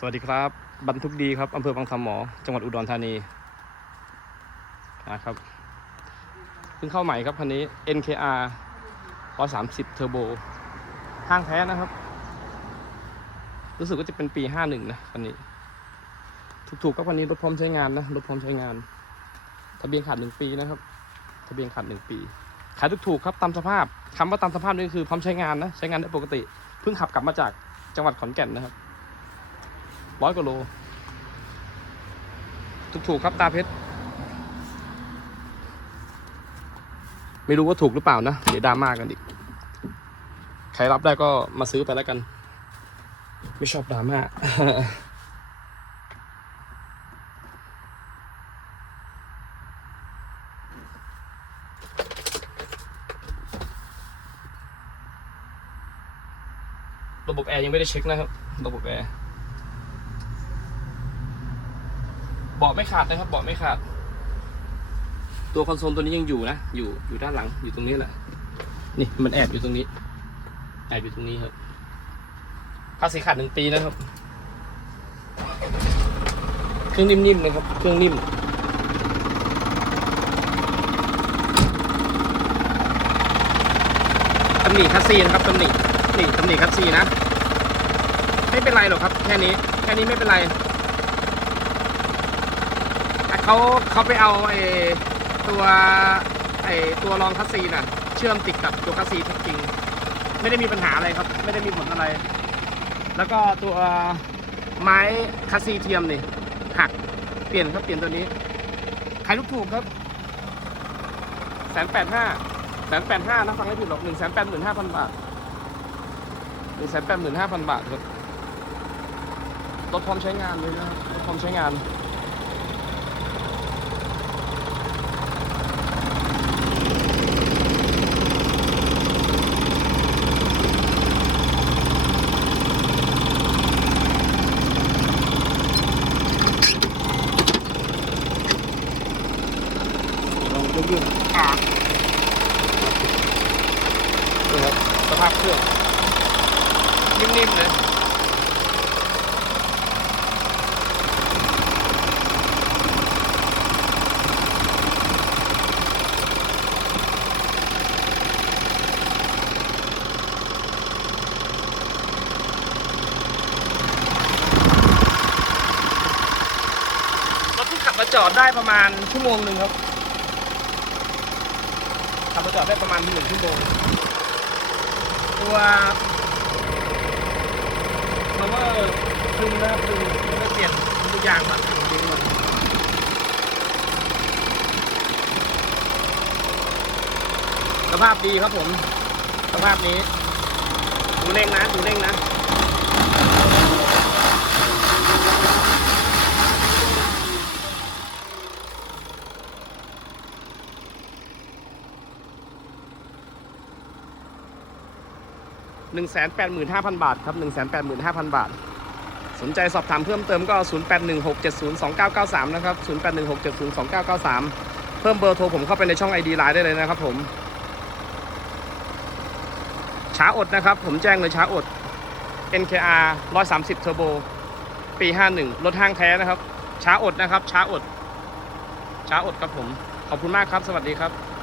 สวัสดีครับ บรรทุกดีครับอำเภอบางสามหมอ จังหวัดอุดรธานีนะครับเพิ่งเข้าใหม่ครับคันนี้ NKR 130 Turbo ห้างแท้นะครับ รู้สึกว่าจะเป็นปี 51 นะคันนี้ ถูกๆครับคันนี้รถพร้อมใช้งานนะรถพร้อมใช้งาน ทะเบียนขาด1ปีนะครับ ทะเบียนขาด1ปีขายถูกๆครับตามสภาพคำว่าตามสภาพนี่คือพร้อมใช้งานนะใช้งานได้ปกติเพิ่งขับกลับมาจากจังหวัดขอนแก่นนะครับ ร้อยกว่าโล ถูกๆครับตาเพชร ไม่รู้ว่าถูกหรือเปล่านะ เดี๋ยวดราม่ากันอีก ใครรับได้ก็มาซื้อไปแล้วกัน ไม่ชอบดราม่าระบบแอร์ยังไม่ได้เช็คนะครับ ระบบแอร์ เบาะไม่ขาดนะครับเบาะไม่ขาด ตัวคอนโซลตัวนี้ยังอยู่นะ อยู่อยู่ด้านหลังอยู่ตรงนี้แหละ นี่มันแอบอยู่ตรงนี้ แอบอยู่ตรงนี้ครับภาษีขาดหนึ่งปีนะครับ เครื่องนิ่มๆนะครับ เครื่องนิ่มตำหนิคัสซีนะครับตำหนินี่ตำหนิคัสซีนะ ไม่เป็นไรหรอกครับ แค่นี้ แค่นี้ไม่เป็นไร เขาเขาไปเอาไอ้ตัวไอ้ตัวรองคัสซีน่ะ เชื่อมติดกับตัวคัสซีจริง ไม่ได้มีปัญหาอะไรครับ ไม่ได้มีผลอะไร แล้วก็ตัวไม้คัสซีเทียมนี่หักเปลี่ยนครับเปลี่ยนตัวนี้ขายลูกถูกครับแสนแปดห้าแสนแปดห้านะฟังไม่ผิดหรอกหนึ่งแสนแปดหมื่นห้าพันบาทหนึ่งแสนแปดหมื่นห้าพันบาทครับรถพร้อมใช้งานเลยนะครับรถพร้อมใช้งาน ลองยกยืดอ่านี่ครับสภาพเครื่องนิ่มๆเลยรถที่ขับมาจอดได้ประมาณชั่วโมงหนึ่งครับ ขับมาจอดได้ประมาณหนึ่งชั่วโมง ตัวพาวเวอร์ดึงนะครับดึงแล้วก็เปลี่ยนทุกอย่างแบบดึงหมดสภาพดีครับผม สภาพนี้ ดูเร่งนะ ดูเร่งนะ 1 8 5 0 0 0 บาทครับ 1 8 5 0 0 0 บาท สนใจสอบถามเพิ่มเติมก็ 0816702993 นะครับ 0816702993 เพิ่มเบอร์โทรผมเข้าไปในช่อง ID ไลน์ได้เลยนะครับผมช้าอดนะครับ ผมแจ้งเลยช้าอด NKR 130 Turbo ปี 51 รถห้างแท้นะครับ ช้าอดนะครับ ช้าอด ช้าอดครับผม ขอบคุณมากครับ สวัสดีครับ